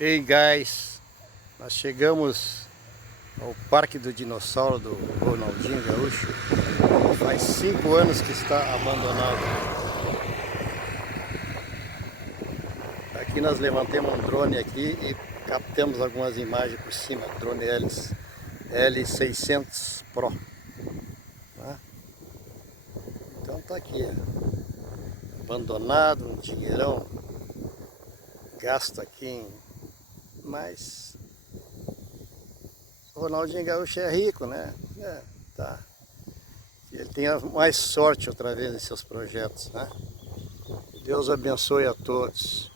Ei, guys, nós chegamos ao Parque do Dinossauro do Ronaldinho Gaúcho. Faz 5 anos que está abandonado. Aqui nós levantamos um drone aqui e captamos algumas imagens por cima. Drone L600 Pro. Tá? Então tá aqui, abandonado, um dinheirão gasto aqui, mas o Ronaldinho Gaúcho é rico, né? Tá. Ele tenha mais sorte outra vez em seus projetos, né? Deus abençoe a todos.